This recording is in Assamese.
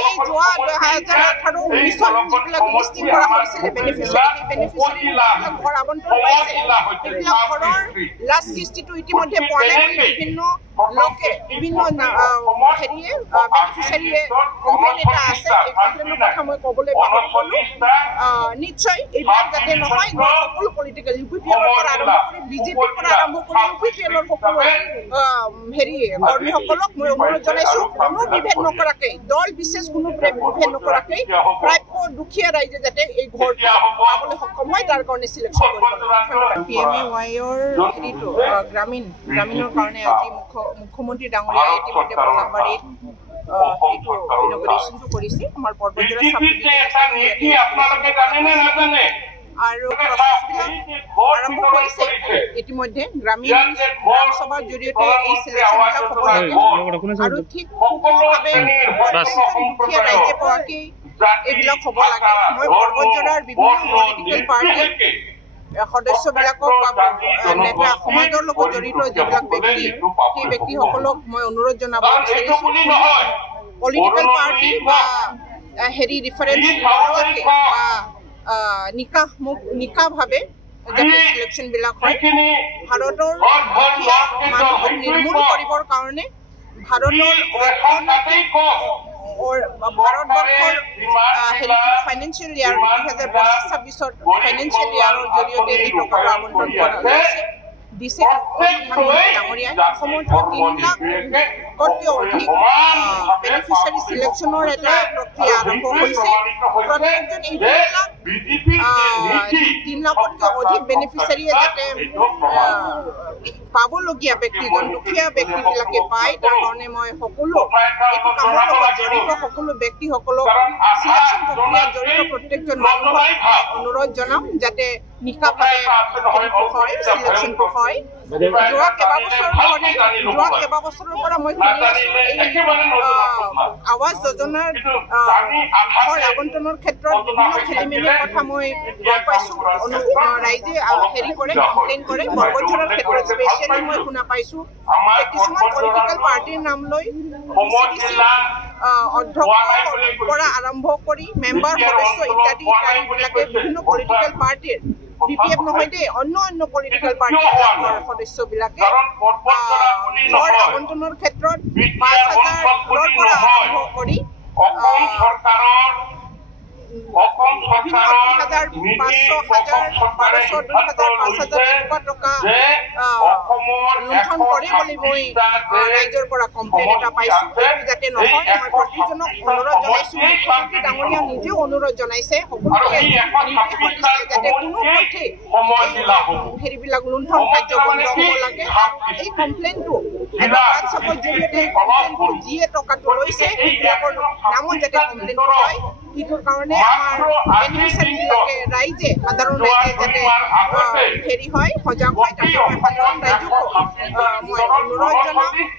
এই যোৱা 2018-19 যিবিলাক লিষ্টিং কৰা হৈছিলে বেনিফিচিয়াৰী ঘৰ আবণ্টন পাইছে সেইবিলাক ঘৰৰ লাষ্ট কিস্তিটো ইতিমধ্যে পোৱা নাই বুলি বিভিন্ন লোকে বিভিন্ন হেৰিয়ে বেনিফিচিয়াৰীয়ে কমপ্লেইন এটা আছে এই কমপ্লেইনৰ কথা মই ক'বলৈ পাহৰি গ'লো নিশ্চয় এইবিলাক যাতে নহয় সকলো পলিটিকেল UPPLৰ পৰা আৰম্ভ কৰি বিজেপিৰ পৰা আৰম্ভ কৰি UPPLৰ সকলো হেৰিয়ে কৰ্মীসকলক মই অনুৰোধ জনাইছো কোনো বিভেদ নকৰাকৈ দল বিশেষ কোনো বিভেদ নকৰাকৈ প্ৰাপ্য দুখীয়া ৰাইজে যাতে এই ঘৰটো পাবলৈ সক্ষম হয় তাৰ কাৰণে চিলেকশ্যন কৰিব PMAYৰ হেৰিটো গ্ৰামীণৰ কাৰণে আজি মুখ্যমন্ত্ৰী ডাঙৰীয়াই ইতিমধ্যে পলাশবাৰীত এইটো ইনগ্ৰেশ্যনটো কৰিছে আমাৰ পৰ্বতজোৰা আৰু আৰম্ভ কৰিছে ইতিমধ্যে গ্ৰাম সভাৰ জৰিয়তে এই চিলেকশ্যনবিলাক হ'ব লাগে আৰু ঠিক সুকলভাৱে দুখীয়া ৰাইজে পোৱাকৈ এইবিলাক হ'ব লাগে মই পৰ্বতজোৰাৰ বিভিন্ন পলিটিকেল পাৰ্টিৰ সদস্যবিলাকক বা নেতা সমাজৰ লগত জড়িত যিবিলাক ব্যক্তি সেই ব্যক্তিসকলক মই অনুৰোধ জনাব বিচাৰিছোঁ পলিটিকেল পাৰ্টি বা হেৰি ৰিফাৰেঞ্চ নলগাকৈ বা নিকাভাৱে যাতে চিলেকশ্যনবিলাক হয় ভাৰতৰ মানুহক নিৰ্মূল কৰিবৰ কাৰণে ভাৰতবৰ্ষৰ ফাইনেন্সিয়েল ইয়াৰ 2025-26 ফাইনেন্সিয়েল ইয়াৰৰ জৰিয়তে এই টকাটো আবণ্টন কৰা হৈছে দিছে ডাঙৰীয়াই অসমৰ 3 লাখতকৈ অধিক বেনিফিচিয়াৰী চিলেকশ্যনৰ এটা প্ৰক্ৰিয়া আৰম্ভ হৈছে প্ৰত্যেকজন এই 3 লাখতকৈ অধিক বেনিফিচিয়াৰীয়ে যাতে পাবলগীয়া ব্যক্তিজন দুখীয়া ব্যক্তিবিলাকে পায় তাৰ কাৰণে মই সকলো এইটো কামৰ লগত জড়িত সকলো ব্যক্তিসকলক চিলেকশ্যন প্ৰক্ৰিয়াত জড়িত প্ৰত্যেকজন মানুহক অনুৰোধ জনাম যাতে নিকাভাৱে হয় চিলেকশ্যনটো হয় যোৱা কেইবাবছৰৰ পৰা মই শুনি আছোঁ এই আৱাস যোজনাৰ ঘৰ আবণ্টনৰ ক্ষেত্ৰত বিভিন্ন খেলি মেলিৰ কথা মই গম পাইছোঁ ৰাইজে হেৰি কৰে কমপ্লেইন কৰে পৰ্বতজোৰাৰ ক্ষেত্ৰত স্পেচিয়েলি মই শুনা পাইছোঁ যে কিছুমান পলিটিকেল পাৰ্টিৰ নাম লৈ অধ্যক্ষৰ পৰা আৰম্ভ কৰি মেম্বাৰ সদস্য ইত্যাদিবিলাকে বিভিন্ন পলিটিকেল পাৰ্টিৰ BPF নহয় দেই অন্য পলিটিকেল পাৰ্টিৰ সদস্যবিলাকে ঘৰ আবণ্টনৰ ক্ষেত্ৰত 5,000ৰ পৰা আৰম্ভ কৰি 2,500, 1,200, 5,000 এনেকুৱা টকা লুণ্ঠন কৰে বুলি মই ৰাইজৰ পৰা কমপ্লেইন এটা পাইছোঁ যাতে নহয় মই প্ৰতিজনক অনুৰোধ জনাইছোঁ মুখ্যমন্ত্ৰী ডাঙৰীয়া নিজেও অনুৰোধ জনাইছে সকলোকে নিৰ্দেশ দিছে যাতে কোনো পথে হেৰিবিলাক লুণ্ঠন কাৰ্য বন্ধ হ'ব লাগে এই কমপ্লেইনটো এটা হোৱাটছএপৰ জৰিয়তে কমপ্লেইনটো যিয়ে টকাটো লৈছে সেইবিলাকৰ নামত যাতে কমপ্লেইনটো হয় সেইটোৰ কাৰণে আমাৰ বেনিফিচিয়াৰীবিলাকে ৰাইজে সাধাৰণ ৰাইজে যাতে হেৰি হয় সজাগ হয় তাকে মই সাধাৰণ ৰাইজকো মই অনুৰোধ জনাম